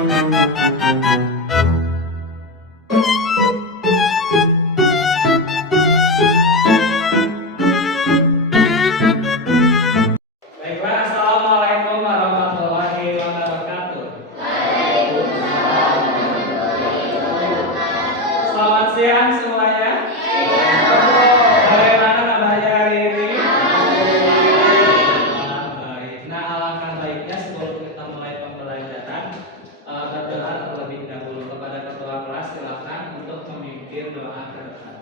Baiklah, assalamualaikum warahmatullahi wabarakatuh. Selamat siang semuanya. Bagaimana kabarnya hari ini? Baik. Nah, alangkah baiknya sebelum kita mulai pembelajaran, berdoa terlebih dahulu kepada ketua kelas. Silakan untuk memimpin doa ke depan.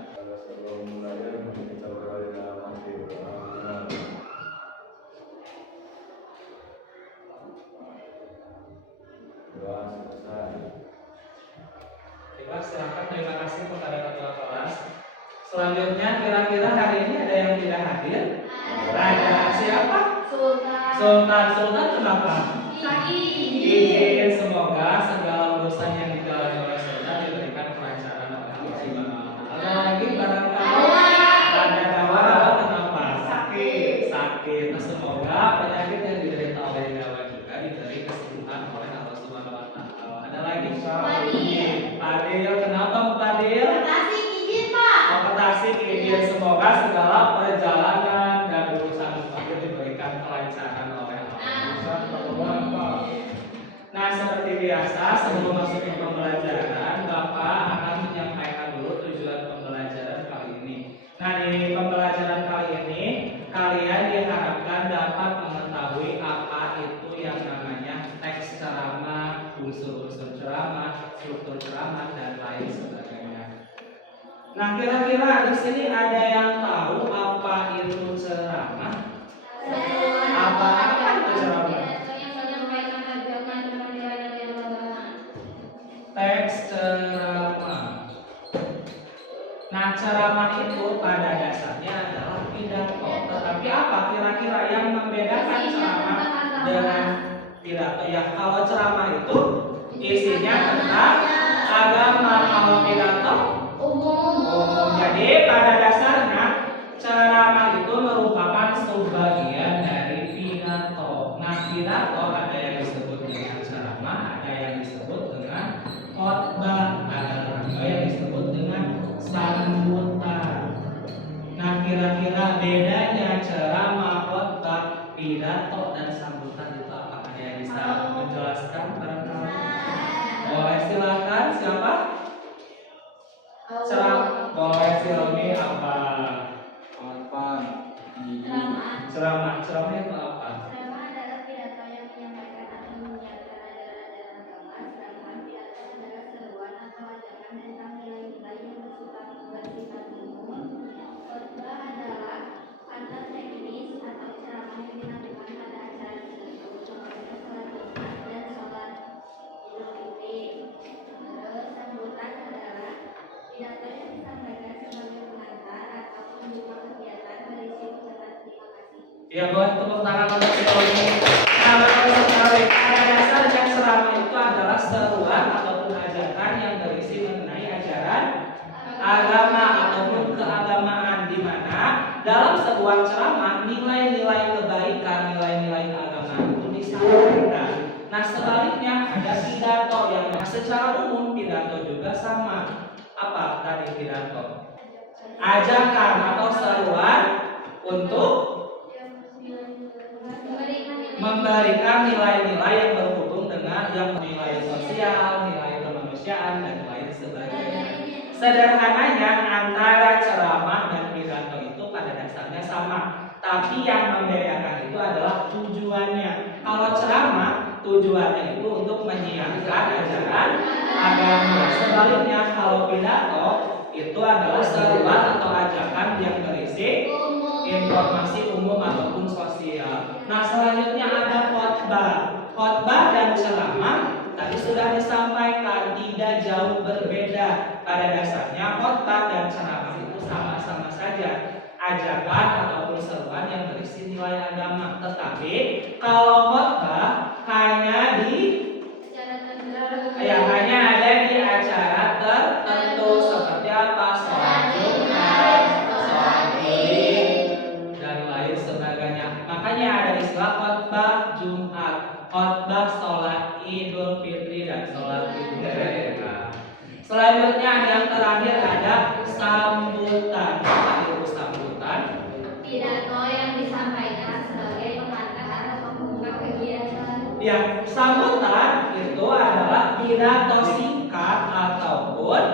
Baiklah, silakan. Terima kasih kepada ketua kelas. Selanjutnya, kira-kira hari ini ada yang tidak hadir? Ada. Siapa? Sultan kenapa? Izin. Semoga segala urusan yang dijalani oleh Sultan diberikan kelancaran oleh Allah Subhanahu wa Ta'ala. Ada lagi barangkali? Ada Dawa. Kenapa? Sakit. Nah, semoga penyakit yang diderita oleh Dawa juga diberi kesembuhan oleh Allah Subhanahu wa Ta'ala. Ada lagi? Padil. Kenapa Padil? Ke Tasik izin. Semoga segala perjalanan dan urusan itu diberikan kelancaran oleh Allah. Nah, seperti biasa sebelum masuk ke pembelajaran, Bapak akan menyampaikan dulu tujuan pembelajaran kali ini. Nah, di pembelajaran kali ini kalian diharapkan dapat mengetahui apa itu yang namanya teks ceramah, unsur-unsur ceramah, struktur ceramah, dan lain sebagainya. Nah, kira-kira di sini ada yang tahu apa itu ceramah? Apa itu ceramah? Teks ceramah. Nah, ceramah itu pada dasarnya adalah pidato. Tetapi apa kira-kira yang membedakan ceramah dengan pidato? Ya, kalau ceramah itu isinya tentang agama, kalau pidato umum. Jadi pada dasarnya ceramah itu merupakan sebagian dari pidato. Nah, pidato ada yang disebut dengan ceramah, ada yang disebut dengan khotbah, ada juga yang disebut dengan sambutan. Nah, kira-kira bedanya ceramah, khotbah, pidato, dan sambutan itu apa? Ada yang bisa menjelaskan barangkali? Boleh, silakan. Siapa? Boleh, Silmi. Apa? Ceramah itu apa? Ceramah adalah pidato yang menyampaikan atau menyiarkan ajaran-ajaran agama, sedangkan pidato adalah seruan atau ajakan tentang nilai-nilai yang bersifat umum. Khotbah adalah atau teknis atau ceramah yang dilakukan pada acara tertentu, contohnya sholat Jumat dan sholat Idul Fitri. Terus sambutan adalah pidato yang disampaikan sebagai pengantar atau pembuka kegiatan berisi ucapan terima kasih. Ya, buat tepuk tangan untuk Silmi. Nah, betul sekali. Pada dasarnya ceramah itu adalah seruan ataupun ajakan yang berisi mengenai ajaran agama ataupun keagamaan, di mana dalam sebuah ceramah nilai-nilai kebaikan, nilai-nilai keagamaan itu disampaikan. Nah, sebaliknya ada pidato yang secara umum pidato juga sama. Apa tadi pidato? Ajakan atau seruan untuk memberikan nilai-nilai yang berhubung dengan yang nilai sosial, nilai kemanusiaan, dan lain sebagainya. Sederhananya antara ceramah dan pidato itu pada dasarnya sama, tapi yang membedakan itu adalah tujuannya. Kalau ceramah tujuannya itu untuk menyiarkan ajaran agama. Sebaliknya kalau pidato itu adalah seruan atau ajakan yang berisi informasi umum ataupun sosial. Nah, selanjutnya ada khotbah. Khotbah dan ceramah tadi sudah disampaikan tidak jauh berbeda. Pada dasarnya khotbah dan ceramah itu sama-sama saja ajakan ataupun seruan yang berisi nilai agama. Tetapi kalau khotbah hanya ada di acara tertentu seperti apa? Sholat Jumat, sholat Id, dan lain sebagainya. Makanya ada istilah khotbah Jumat, khotbah sholat Idul Fitri, tidak sholat Idul Adha. Selanjutnya yang terakhir ada sambutan. Apa itu sambutan? Pidato yang disampaikan sebagai pengantar atau pembuka kegiatan. Ya, sambutan itu adalah pidato singkat ataupun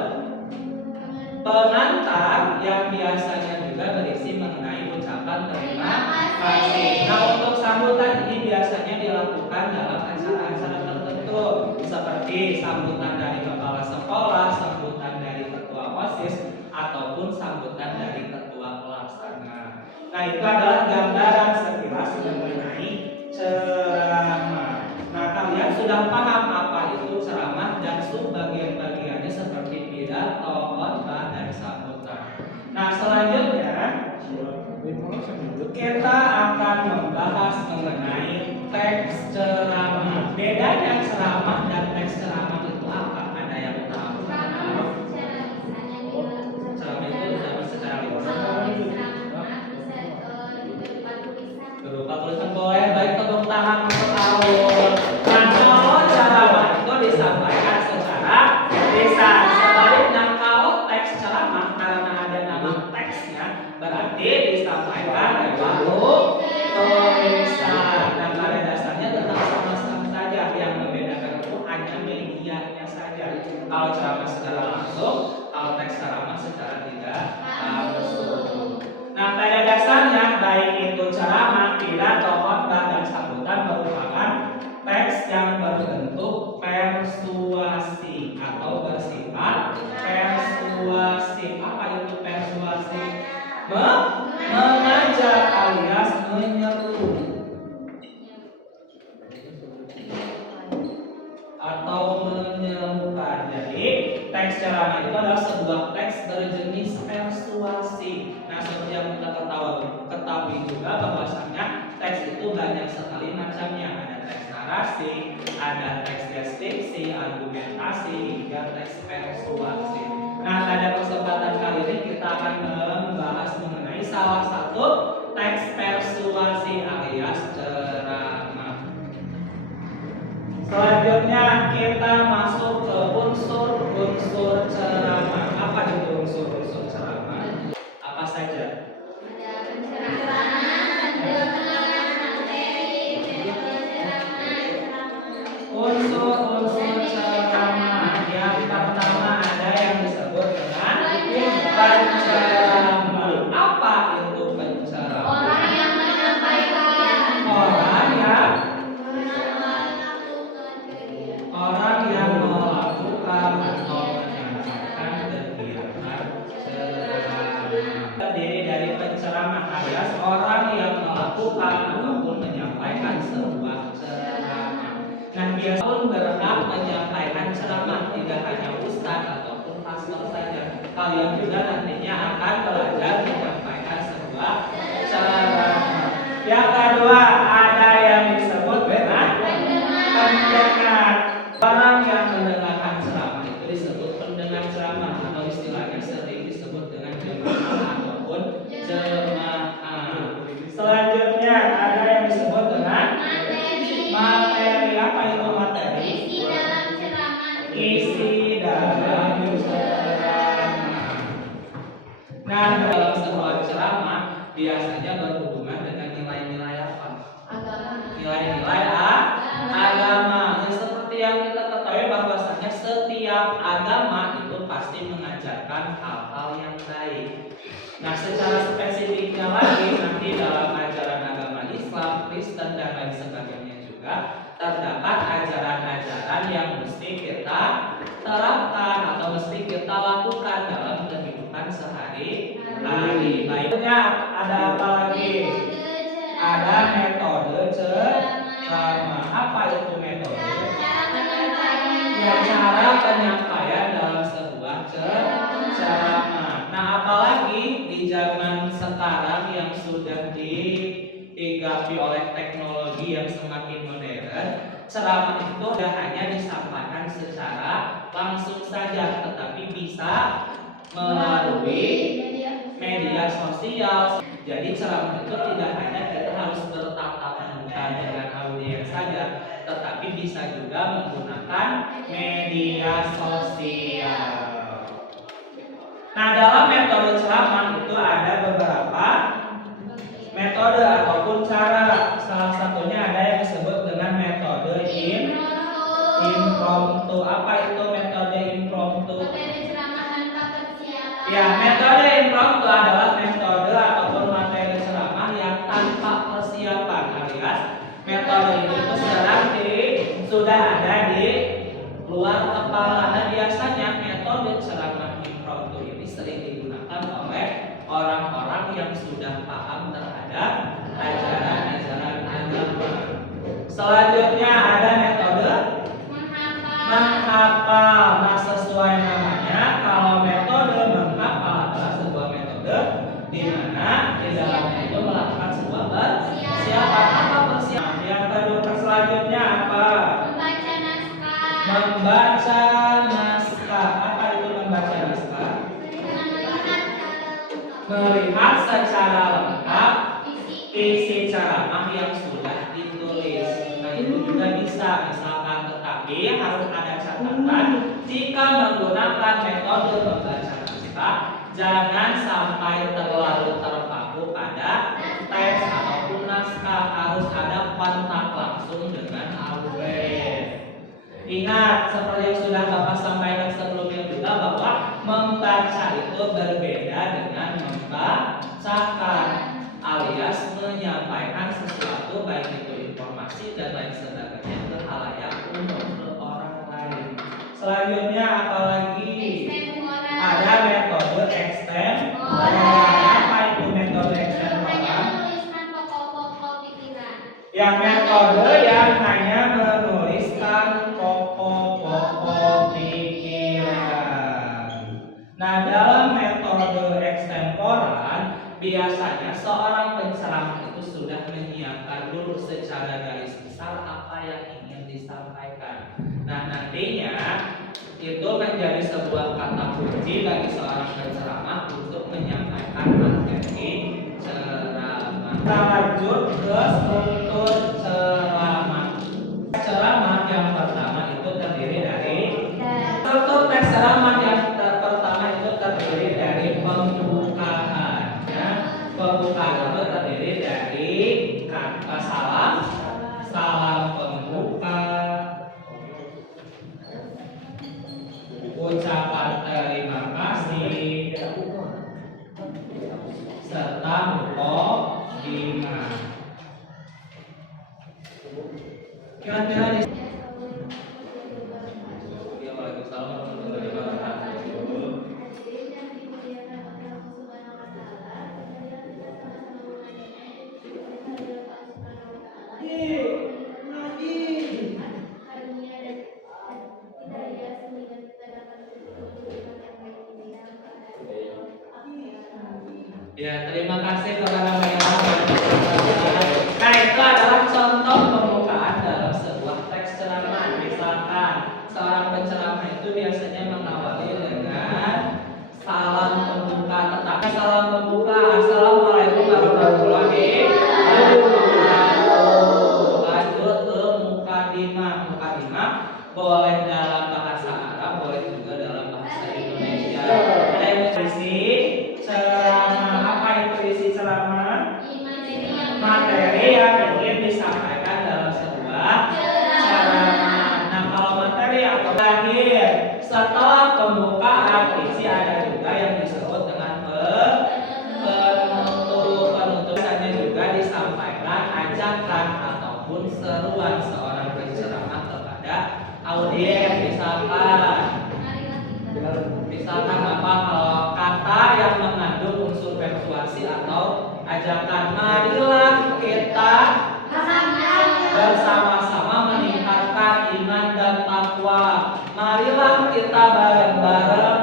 pengantar yang biasanya juga berisi mengenai ucapan terima kasih. Nah, untuk sambutan ini biasanya dilakukan dalam acara-acara tertentu seperti sambutan dari kepala sekolah, sambutan dari ketua OSIS, ataupun sambutan dari ketua pelaksana. Nah, itu adalah gambaran sekilas mengenai ceramah. Nah, kalian sudah paham apa itu ceramah dan subbagian-bagiannya seperti pidato, khotbah, dan sambutan. Nah, selanjutnya kita akan membahas mengenai teks ceramah. Bedanya ceramah dan teks ceramah itu apa? Ada yang tahu? Ceramah itu dapat secara berupa tulisan boleh, baik tepuk tangan untuk awal. Nah, kalau ceramah itu disampaikan secara lisan. Sebaliknya kalau teks ceramah karena ada nama teksnya berarti disampaikan lewat tulisan. Dan pada dasarnya tetap sama-sama saja, yang membedakan itu hanya medianya saja. Kalau ceramah secara langsung, kalau teks ceramah secara tidak langsung. Nah, pada dasarnya baik itu ceramah, pidato, khotbah, dan sambutan merupakan teks yang berbentuk persuasi atau bersifat persuasif. Apa itu persuasif? Mengajak alias menyeru atau menyerukan. Jadi teks ceramah itu adalah sebuah teks berjenis persuasi. Nah, seperti yang kita ketahui juga bahwasanya teks itu banyak sekali macamnya. Ada teks narasi, ada teks deskripsi, argumentasi, hingga teks persuasi. Nah, pada kesempatan kali ini kita akan membahas mengenai salah satu teks persuasi alias ceramah. Selanjutnya kita masuk ke unsur-unsur ceramah. Apa itu unsur-unsur ceramah? Apa saja? Ada pencerahan, penjelasan, materi, metode ceramah. Unsur-unsur ceramah. Yang pertama ada yang disebut dengan penceramah. Apa itu penceramah? Orang yang menyampaikan. Orang yang Orang yang melakukan kegiatan. atau menyampaikan kegiatan ceramah. Terdiri dari penceramah alias orang yang melakukan ataupun menyampaikan sebuah ceramah. Nah, dia pun berhak menyampaikan ceramah, tidak hanya ustadz ataupun pastor saja. Kalian juga nantinya akan belajar menyampaikan sebuah ceramah. Yang kedua ada yang disebut dengan pendengar. Orang yang mendengarkan ceramah itu disebut pendengar ceramah, atau istilahnya sering disebut dengan jemaah ataupun jemaah. Selanjutnya ada yang disebut dengan materi. Apa itu materi? Isi dalam ceramah. Isi dalam ceramah. Nah, dalam sebuah ceramah biasanya berhubungan dengan nilai-nilai apa? Nilai-nilai agama. Ya, seperti yang kita ketahui bahwasanya setiap agama itu pasti mengajarkan hal-hal yang baik. Nah, secara spesifiknya lagi nanti dalam ajaran agama Islam, Kristen, dan lain sebagainya juga terdapat ajaran-ajaran yang mesti kita terapkan atau mesti kita lakukan dalam kehidupan sehari-hari. Baiknya ada apa lagi? Ada metode ceramah. Apa itu metode? Ya, cara penyampaian dalam sebuah ceramah. Nah, apalagi di zaman sekarang yang sudah dihinggapi oleh teknologi yang semakin modern, ceramah itu tidak hanya disampaikan secara langsung saja, tetapi bisa melalui media sosial. Jadi ceramah itu tidak hanya kita harus bertatap muka dengan audiens saja, tetapi bisa juga menggunakan media sosial. Nah, dalam metode ceramah itu ada beberapa metode ataupun cara. Salah satunya ada yang disebut dengan metode impromptu. Apa itu metode impromptu? Ya, metode impromptu adalah metode ataupun materi ceramah yang tanpa persiapan, alias metode ini itu sudah ada di luar kepala. Nah, biasanya metode ceramah impromptu ini sering digunakan oleh orang-orang yang sudah paham terhadap ajaran-ajaran agama. Selanjutnya ada metode menghafal. Nah, sesuai namanya, kalau metode menghafal adalah sebuah metode di mana di dalamnya itu melakukan sebuah persiapan. Apa persiapan? Yang kedua, selanjutnya apa? Membaca naskah. Apa itu membaca naskah? Melihat secara lengkap isi ceramah yang sudah ditulis. Nah, itu juga bisa, misalkan, tetapi harus ada catatan jika menggunakan metode membaca naskah, jangan sampai terlalu terpaku pada teks ataupun naskah, harus ada kontak langsung dengan audiens. Ingat, seperti yang sudah Bapak sampaikan sebelumnya juga, bahwa membaca itu berbeda dengan membacakan, alias menyampaikan sesuatu baik itu informasi dan lain sebagainya ke khalayak umum, ke orang lain. Selanjutnya apalagi? Ada metode ekstemporer. Apa itu metode ekstemporer? Yang metode yang hanya menuliskan pokok-pokok pikiran. Nah, dalam metode ekstemporan biasanya seorang penceramah itu sudah menyiapkan dulu secara garis besar apa yang ingin disampaikan. Nah, nantinya itu menjadi sebuah kata kunci bagi seorang penceramah untuk menyampaikan materi ceramah. Kita lanjut ke struktur ceramah. Ceramah yang pertama itu terdiri dari struktur teks ceramah yang pertama itu terdiri dari pembukaan. Ya, pembukaan itu terdiri dari kata salam pembuka, ucapan terima kasih, serta mukadimah. Kira-kira di ya, terima kasih kepada Bapak. Nah, itu adalah contoh pembukaan dalam sebuah teks ceramah. Misalkan seorang penceramah itu biasanya mengawali dengan salam pembuka. Tetapi salam pembuka, assalamualaikum warahmatullahi wabarakatuh. Lanjut ke mukadimah. Mukadimah boleh dalam bahasa Arab, boleh juga dalam bahasa Indonesia. Ada yang berisi ceramah. Apa itu isi ceramah? Materi yang ingin disampaikan dalam sebuah ceramah. Nah, kalau materi atau terakhir setelah pembukaan isi ada juga yang disebut dengan penutup. Penutup saja juga disampaikan ajakan ataupun seruan seorang penceramah kepada audiens. Misalkan apa, kalau kata yang mengandung unsur persuasi atau ajakan, marilah kita bersama-sama meningkatkan iman dan takwa. Marilah kita bareng-bareng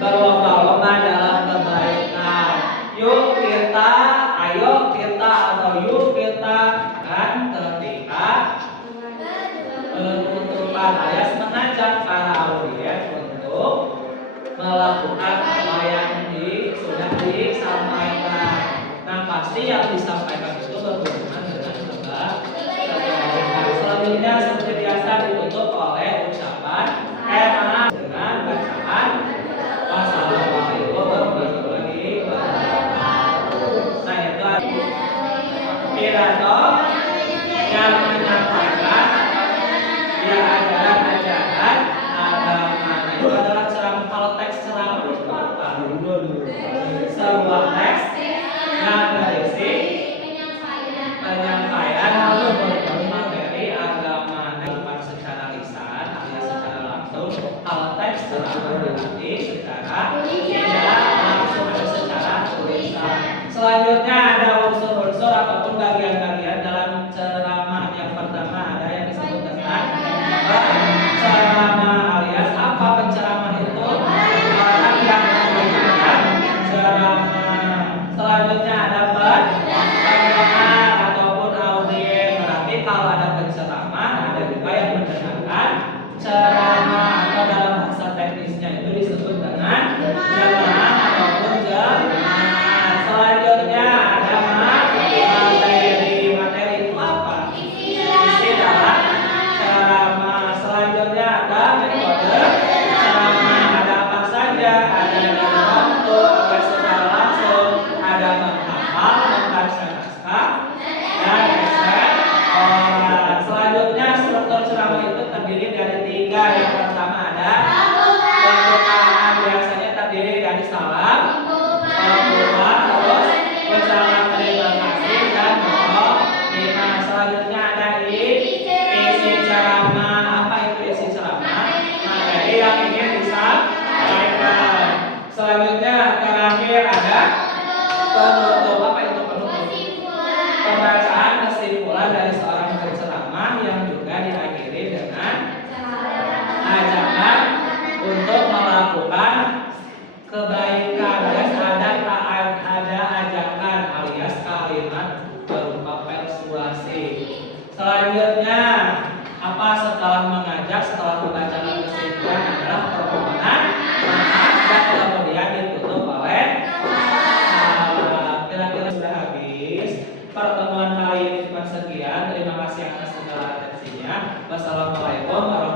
berlomba-lomba dalam kebaikan. Ayo kita atau yuk kita kan ketika penutupan ayat mengajak para audiens untuk melakukan apa yang sudah disampaikan. Nah, pasti yang disampaikan itu berhubungan dengan kebaikan. Selanjutnya seperti biasa ditutup oleh ucapan setelah berlatih secara tidak langsung ada secara tulisan. Selanjutnya ada unsur-unsur ataupun bagian-bagian dalam ceramah. Yang pertama ada yang disebut dengan penceramah, alias apa penceramah itu? Orang yang memberikan ceramah. Selanjutnya ada pendengar ataupun audien. Berarti kalau ada penceramah, ada juga yang mendengarkan ceramah, atau dalam bahasa teknisnya itu disebut dengan jemaah ataupun jemaah. Selanjutnya ada materi. Materi itu apa? Isi dalam ceramah. Selanjutnya ada metode ceramah. Ada apa saja? Ada impromptu, ada secara langsung, ada menghafal, membaca naskah, dan eksepsi. Selanjutnya struktur ceramah itu terdiri dari 3. Yang pertama ada pembukaan, biasanya terdiri dari salam, pembukaan, terus ucapan terima kasih dan mukadimah. Selanjutnya ada isi ceramah. Apa itu isi ceramah? Materi yang ingin disampaikan. Selanjutnya terakhir ada penutup. Apa itu penutup? Pembacaan kesimpulan dari seorang penceramah yang juga diakhiri dengan ajakan untuk melakukan kebaikan, alias ada ajakan, alias kalimat berupa persuasi. Selanjutnya apa setelah mengajak, setelah membacakan kesimpulan adalah permohonan maaf dan kemudian ditutup oleh salam. Kira-kira sudah habis. Pertemuan kali ini cuma sekian. Terima kasih atas segala atensinya. Wassalamualaikum warahmatullahi wabarakatuh.